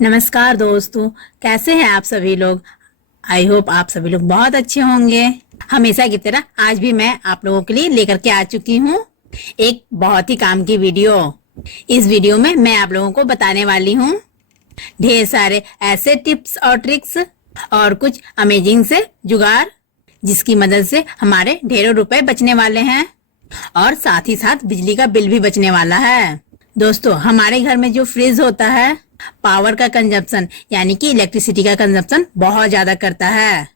नमस्कार दोस्तों, कैसे हैं आप सभी लोग। आई होप आप सभी लोग बहुत अच्छे होंगे। हमेशा की तरह आज भी मैं आप लोगों के लिए लेकर के आ चुकी हूँ एक बहुत ही काम की वीडियो। इस वीडियो में मैं आप लोगों को बताने वाली हूँ ढेर सारे ऐसे टिप्स और ट्रिक्स और कुछ अमेजिंग से जुगाड़ जिसकी मदद से हमारे ढेरों रुपए बचने वाले हैं और साथ ही साथ बिजली का बिल भी बचने वाला है। दोस्तों, हमारे घर में जो फ्रिज होता है पावर का कंजप्शन यानी कि इलेक्ट्रिसिटी का कंजप्शन बहुत ज्यादा करता है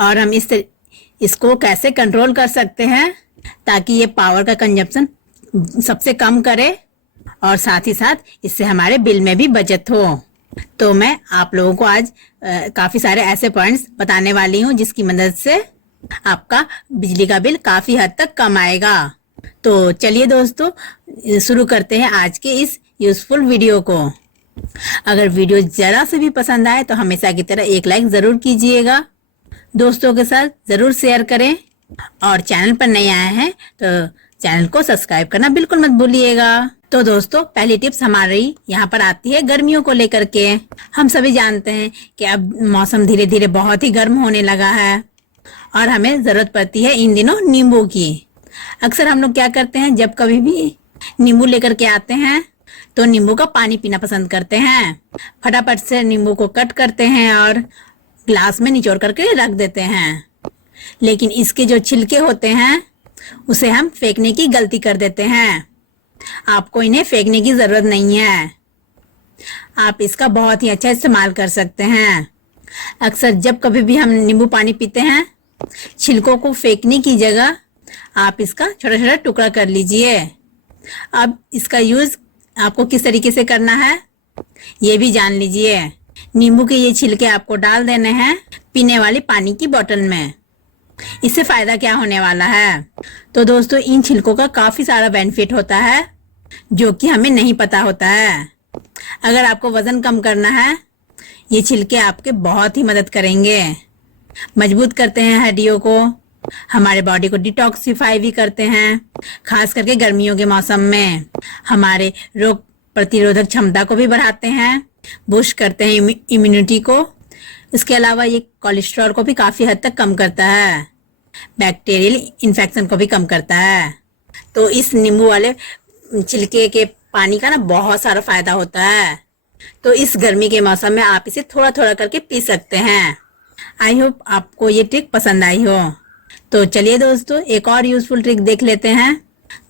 और हम इसको कैसे कंट्रोल कर सकते हैं ताकि ये पावर का कंजप्शन सबसे कम करे और साथ ही साथ इससे हमारे बिल में भी बचत हो। तो मैं आप लोगों को आज काफी सारे ऐसे पॉइंट्स बताने वाली हूँ जिसकी मदद से आपका बिजली का बिल काफी हद तक कम आएगा। तो चलिए दोस्तों, शुरू करते हैं आज के इस यूजफुल वीडियो को। अगर वीडियो जरा से भी पसंद आए तो हमेशा की तरह एक लाइक जरूर कीजिएगा, दोस्तों के साथ जरूर शेयर करें और चैनल पर नए आए हैं तो चैनल को सब्सक्राइब करना बिल्कुल मत भूलिएगा। तो दोस्तों, पहली टिप्स हमारी यहाँ पर आती है गर्मियों को लेकर के। हम सभी जानते हैं कि अब मौसम धीरे धीरे बहुत ही गर्म होने लगा है और हमें जरूरत पड़ती है इन दिनों नींबू की। अक्सर हम लोग क्या करते हैं, जब कभी भी नींबू लेकर के आते हैं तो नींबू का पानी पीना पसंद करते हैं। फटाफट से नींबू को कट करते हैं और ग्लास में निचोड़ करके रख देते हैं, लेकिन इसके जो छिलके होते हैं उसे हम फेंकने की गलती कर देते हैं। आपको इन्हें फेंकने की जरूरत नहीं है, आप इसका बहुत ही अच्छा इस्तेमाल कर सकते हैं। अक्सर जब कभी भी हम नींबू पानी पीते हैं, छिलकों को फेंकने की जगह आप इसका छोटा छोटा टुकड़ा कर लीजिए। अब इसका यूज आपको किस तरीके से करना है ये भी जान लीजिए। नींबू के ये छिलके आपको डाल देने हैं पीने वाली पानी की बोतल में। इससे फायदा क्या होने वाला है, तो दोस्तों इन छिलकों का काफी सारा बेनिफिट होता है जो कि हमें नहीं पता होता है। अगर आपको वजन कम करना है, ये छिलके आपके बहुत ही मदद करेंगे। मजबूत करते हैं हड्डियों को, हमारे बॉडी को डिटॉक्सिफाई भी करते हैं, खास करके गर्मियों के मौसम में हमारे रोग प्रतिरोधक क्षमता को भी बढ़ाते हैं, बूस्ट करते हैं इम्यूनिटी को। इसके अलावा ये कोलेस्ट्रॉल को भी काफी हद तक कम करता है, बैक्टीरियल इन्फेक्शन को भी कम करता है। तो इस नींबू वाले छिलके के पानी का ना बहुत सारा फायदा होता है। तो इस गर्मी के मौसम में आप इसे थोड़ा थोड़ा करके पी सकते हैं। आई होप आपको ये ट्रिक पसंद आई हो। तो चलिए दोस्तों, एक और यूजफुल ट्रिक देख लेते हैं।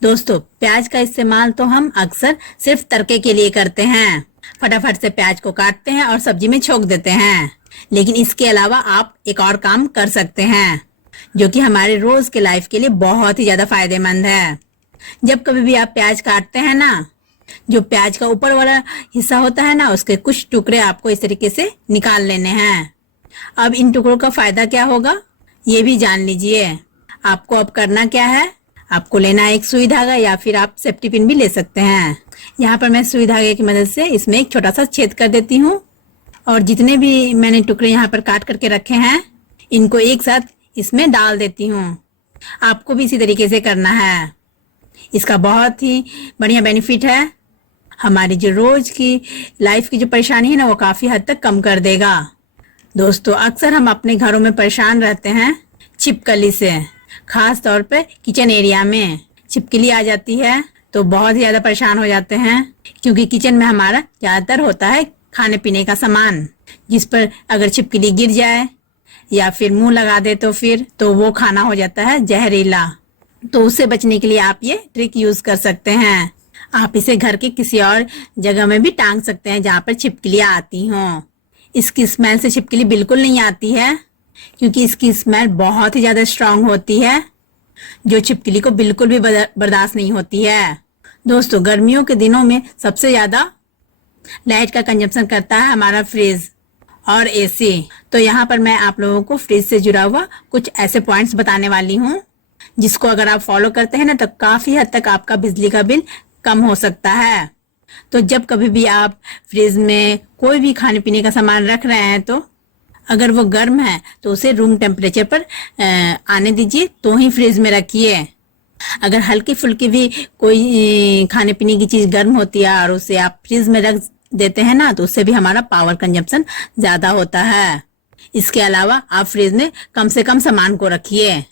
दोस्तों, प्याज का इस्तेमाल तो हम अक्सर सिर्फ तड़के के लिए करते हैं। फटाफट से प्याज को काटते हैं और सब्जी में छोक देते हैं, लेकिन इसके अलावा आप एक और काम कर सकते हैं जो कि हमारे रोज के लाइफ के लिए बहुत ही ज्यादा फायदेमंद है। जब कभी भी आप प्याज काटते हैं ना, जो प्याज का ऊपर वाला हिस्सा होता है ना, उसके कुछ टुकड़े आपको इस तरीके से निकाल लेने हैं। अब इन टुकड़ों का फायदा क्या होगा ये भी जान लीजिए। आपको अब करना क्या है, आपको लेना है एक सुई धागा या फिर आप सेफ्टी पिन भी ले सकते हैं। यहाँ पर मैं सुई धागे की मदद से इसमें एक छोटा सा छेद कर देती हूँ और जितने भी मैंने टुकड़े यहाँ पर काट करके रखे हैं इनको एक साथ इसमें डाल देती हूँ। आपको भी इसी तरीके से करना है। इसका बहुत ही बढ़िया बेनिफिट है, हमारी जो रोज की लाइफ की जो परेशानी है ना वो काफी हद तक कम कर देगा। दोस्तों, अक्सर हम अपने घरों में परेशान रहते हैं छिपकली से, खास तौर पे किचन एरिया में छिपकली आ जाती है तो बहुत ज्यादा परेशान हो जाते हैं, क्योंकि किचन में हमारा ज्यादातर होता है खाने पीने का सामान, जिस पर अगर छिपकली गिर जाए या फिर मुंह लगा दे तो वो खाना हो जाता है जहरीला। तो उससे बचने के लिए आप ये ट्रिक यूज कर सकते हैं। आप इसे घर के किसी और जगह में भी टांग सकते हैं जहाँ पर छिपकलियां आती हों। इसकी स्मेल से छिपकली बिल्कुल नहीं आती है, क्योंकि इसकी स्मेल बहुत ही ज्यादा स्ट्रांग होती है जो छिपकली को बिल्कुल भी बर्दाश्त नहीं होती है। दोस्तों, गर्मियों के दिनों में सबसे ज्यादा लाइट का कंजप्शन करता है हमारा फ्रिज और एसी। तो यहाँ पर मैं आप लोगों को फ्रिज से जुड़ा हुआ कुछ ऐसे पॉइंट्स बताने वाली हूँ जिसको अगर आप फॉलो करते हैं ना तो काफी हद तक आपका बिजली का बिल कम हो सकता है। तो जब कभी भी आप फ्रिज में कोई भी खाने पीने का सामान रख रहे हैं तो अगर वो गर्म है तो उसे रूम टेम्परेचर पर आने दीजिए, तो ही फ्रिज में रखिए। अगर हल्की फुल्की भी कोई खाने पीने की चीज गर्म होती है और उसे आप फ्रिज में रख देते हैं ना, तो उससे भी हमारा पावर कंजप्शन ज्यादा होता है। इसके अलावा आप फ्रिज में कम से कम सामान को रखिए,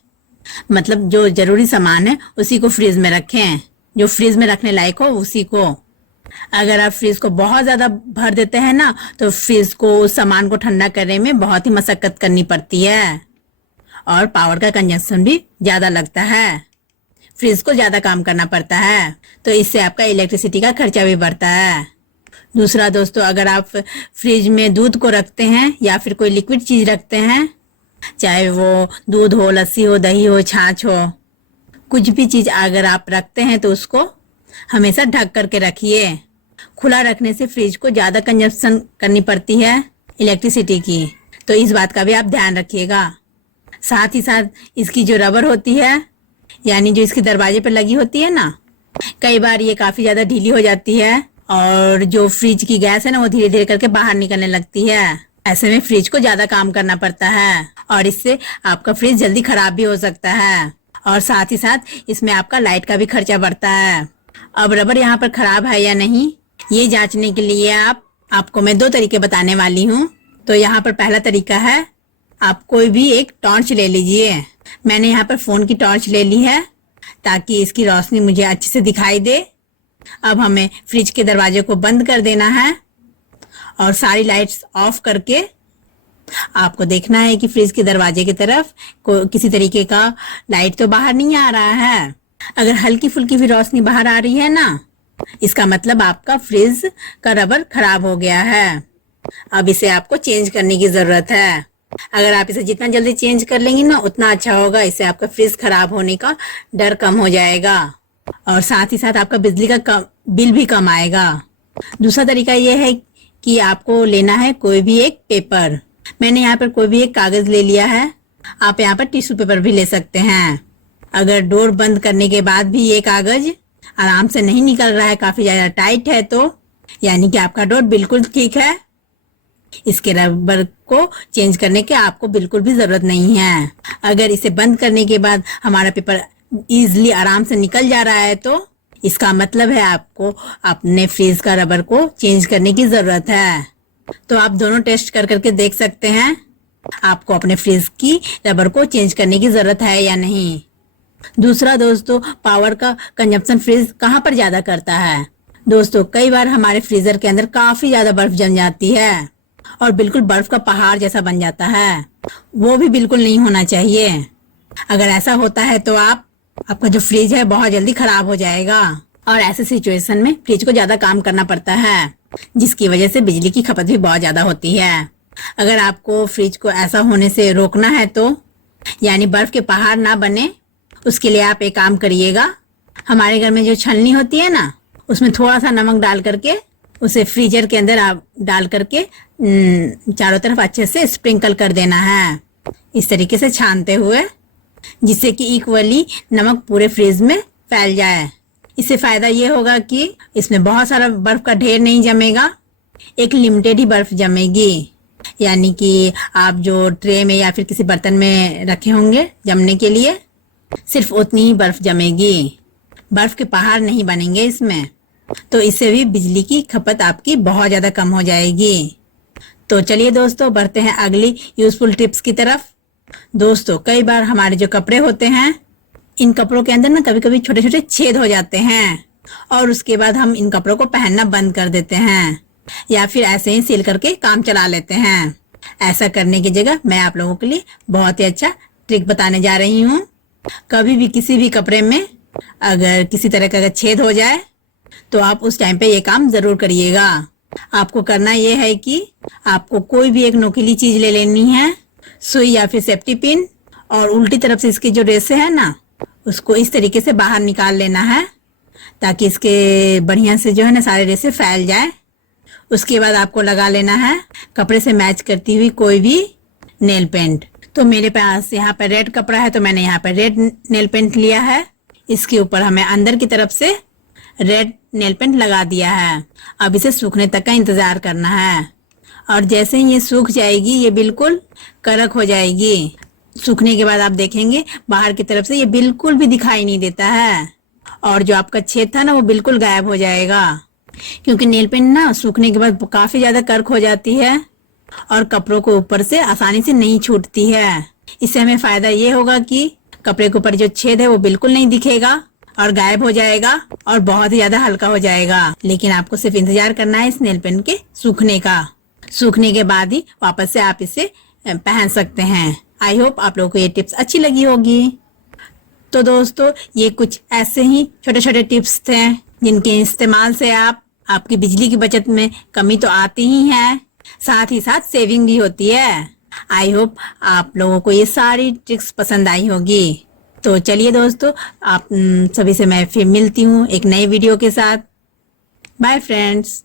मतलब जो जरूरी सामान है उसी को फ्रिज में रखें, जो फ्रिज में रखने लायक हो उसी को। अगर आप फ्रिज को बहुत ज्यादा भर देते हैं ना, तो फ्रिज को उस सामान को ठंडा करने में बहुत ही मशक्कत करनी पड़ती है और पावर का कंजप्शन भी ज्यादा लगता है, फ्रिज को ज्यादा काम करना पड़ता है, तो इससे आपका इलेक्ट्रिसिटी का खर्चा भी बढ़ता है। दूसरा दोस्तों, अगर आप फ्रिज में दूध को रखते हैं या फिर कोई लिक्विड चीज रखते हैं, चाहे वो दूध हो, लस्सी हो, दही हो, छाछ हो, कुछ भी चीज अगर आप रखते हैं तो उसको हमेशा ढक करके रखिए। खुला रखने से फ्रिज को ज्यादा कंजप्शन करनी पड़ती है इलेक्ट्रिसिटी की, तो इस बात का भी आप ध्यान रखिएगा। साथ ही साथ इसकी जो रबर होती है, यानी जो इसके दरवाजे पर लगी होती है ना, कई बार ये काफी ज्यादा ढीली हो जाती है और जो फ्रिज की गैस है ना वो धीरे धीरे करके बाहर निकलने लगती है। ऐसे में फ्रिज को ज्यादा काम करना पड़ता है और इससे आपका फ्रिज जल्दी खराब भी हो सकता है और साथ ही साथ इसमें आपका लाइट का भी खर्चा बढ़ता है। अब रबर यहाँ पर खराब है या नहीं, ये जांचने के लिए आपको मैं 2 तरीके बताने वाली हूँ। तो यहाँ पर पहला तरीका है, आप कोई भी एक टॉर्च ले लीजिए। मैंने यहाँ पर फोन की टॉर्च ले ली है ताकि इसकी रोशनी मुझे अच्छे से दिखाई दे। अब हमें फ्रिज के दरवाजे को बंद कर देना है और सारी लाइट्स ऑफ करके आपको देखना है कि फ्रिज के दरवाजे की तरफ किसी तरीके का लाइट तो बाहर नहीं आ रहा है। अगर हल्की फुल्की भी रोशनी बाहर आ रही है ना, इसका मतलब आपका फ्रिज का रबर खराब हो गया है। अब इसे आपको चेंज करने की जरूरत है। अगर आप इसे जितना जल्दी चेंज कर लेंगी ना उतना अच्छा होगा, इससे आपका फ्रिज खराब होने का डर कम हो जाएगा और साथ ही साथ आपका बिजली का बिल भी कम आएगा। दूसरा तरीका यह है कि आपको लेना है कोई भी एक पेपर। मैंने यहाँ पर कोई भी एक कागज ले लिया है, आप यहाँ पर टिश्यू पेपर भी ले सकते हैं। अगर डोर बंद करने के बाद भी ये कागज आराम से नहीं निकल रहा है, काफी ज्यादा टाइट है, तो यानी कि आपका डोर बिल्कुल ठीक है। इसके रबर को चेंज करने की आपको बिल्कुल भी जरूरत नहीं है। अगर इसे बंद करने के बाद हमारा पेपर इजीली आराम से निकल जा रहा है तो इसका मतलब है आपको अपने फ्रिज का रबर को चेंज करने की जरूरत है। तो आप दोनों टेस्ट कर करके देख सकते हैं आपको अपने फ्रिज की रबर को चेंज करने की जरूरत है या नहीं। दूसरा दोस्तों, पावर का कंजप्शन फ्रिज कहाँ पर ज्यादा करता है। दोस्तों, कई बार हमारे फ्रीजर के अंदर काफी ज्यादा बर्फ जम जाती है और बिल्कुल बर्फ का पहाड़ जैसा बन जाता है, वो भी बिल्कुल नहीं होना चाहिए। अगर ऐसा होता है तो आपका जो फ्रिज है बहुत जल्दी खराब हो जाएगा और ऐसे सिचुएशन में फ्रिज को ज्यादा काम करना पड़ता है, जिसकी वजह से बिजली की खपत भी बहुत ज्यादा होती है। अगर आपको फ्रिज को ऐसा होने से रोकना है तो यानी बर्फ के पहाड़ ना बने, उसके लिए आप एक काम करिएगा। हमारे घर में जो छलनी होती है ना, उसमें थोड़ा सा नमक डाल करके उसे फ्रीजर के अंदर आप डाल करके चारों तरफ अच्छे से स्प्रिंकल कर देना है, इस तरीके से छानते हुए, जिससे कि इक्वली नमक पूरे फ्रिज में फैल जाए। इससे फायदा ये होगा कि इसमें बहुत सारा बर्फ का ढेर नहीं जमेगा, एक लिमिटेड ही बर्फ जमेगी। यानी कि आप जो ट्रे में या फिर किसी बर्तन में रखे होंगे जमने के लिए, सिर्फ उतनी ही बर्फ जमेगी, बर्फ के पहाड़ नहीं बनेंगे इसमें। तो इससे भी बिजली की खपत आपकी बहुत ज्यादा कम हो जाएगी। तो चलिए दोस्तों, बढ़ते हैं अगली यूजफुल टिप्स की तरफ। दोस्तों, कई बार हमारे जो कपड़े होते हैं, इन कपड़ों के अंदर ना कभी कभी छोटे छोटे छेद हो जाते हैं और उसके बाद हम इन कपड़ों को पहनना बंद कर देते हैं या फिर ऐसे ही सिल करके काम चला लेते हैं। ऐसा करने की जगह मैं आप लोगों के लिए बहुत ही अच्छा ट्रिक बताने जा रही हूँ। कभी भी किसी भी कपड़े में अगर किसी तरह का छेद हो जाए तो आप उस टाइम पे ये काम जरूर करिएगा। आपको करना ये है कि आपको कोई भी एक नोकीली चीज ले लेनी है, सुई या फिर सेफ्टी पिन, और उल्टी तरफ से इसके जो रेसे है ना, उसको इस तरीके से बाहर निकाल लेना है ताकि इसके बढ़िया से जो है ना सारे रेसे फैल जाए। उसके बाद आपको लगा लेना है कपड़े से मैच करती हुई कोई भी नेल पेंट। तो मेरे पास यहाँ पर रेड कपड़ा है तो मैंने यहाँ पर रेड नेल पेंट लिया है। इसके ऊपर हमें अंदर की तरफ से रेड नेल पेंट लगा दिया है। अब इसे सूखने तक का इंतजार करना है और जैसे ही ये सूख जाएगी ये बिल्कुल कड़क हो जाएगी। सूखने के बाद आप देखेंगे बाहर की तरफ से ये बिल्कुल भी दिखाई नहीं देता है और जो आपका छेद था ना वो बिल्कुल गायब हो जाएगा। क्योंकि नेल पेंट ना सूखने के बाद काफी ज्यादा कर्क हो जाती है और कपड़ों को ऊपर से आसानी से नहीं छूटती है। इससे हमें फायदा ये होगा कि कपड़े के ऊपर जो छेद है वो बिल्कुल नहीं दिखेगा और गायब हो जाएगा और बहुत ही ज्यादा हल्का हो जाएगा। लेकिन आपको सिर्फ इंतजार करना है इस नेल पेंट के सूखने का। सूखने के बाद ही वापस से आप इसे पहन सकते हैं। आई होप आप लोगों को ये टिप्स अच्छी लगी होगी। तो दोस्तों ये कुछ ऐसे ही छोटे छोटे टिप्स थे जिनके इस्तेमाल से आपकी बिजली की बचत में कमी तो आती ही है, साथ ही साथ सेविंग भी होती है। आई होप आप लोगों को ये सारी ट्रिक्स पसंद आई होगी। तो चलिए दोस्तों, आप सभी से मैं फिर मिलती हूँ एक नई वीडियो के साथ। Bye friends.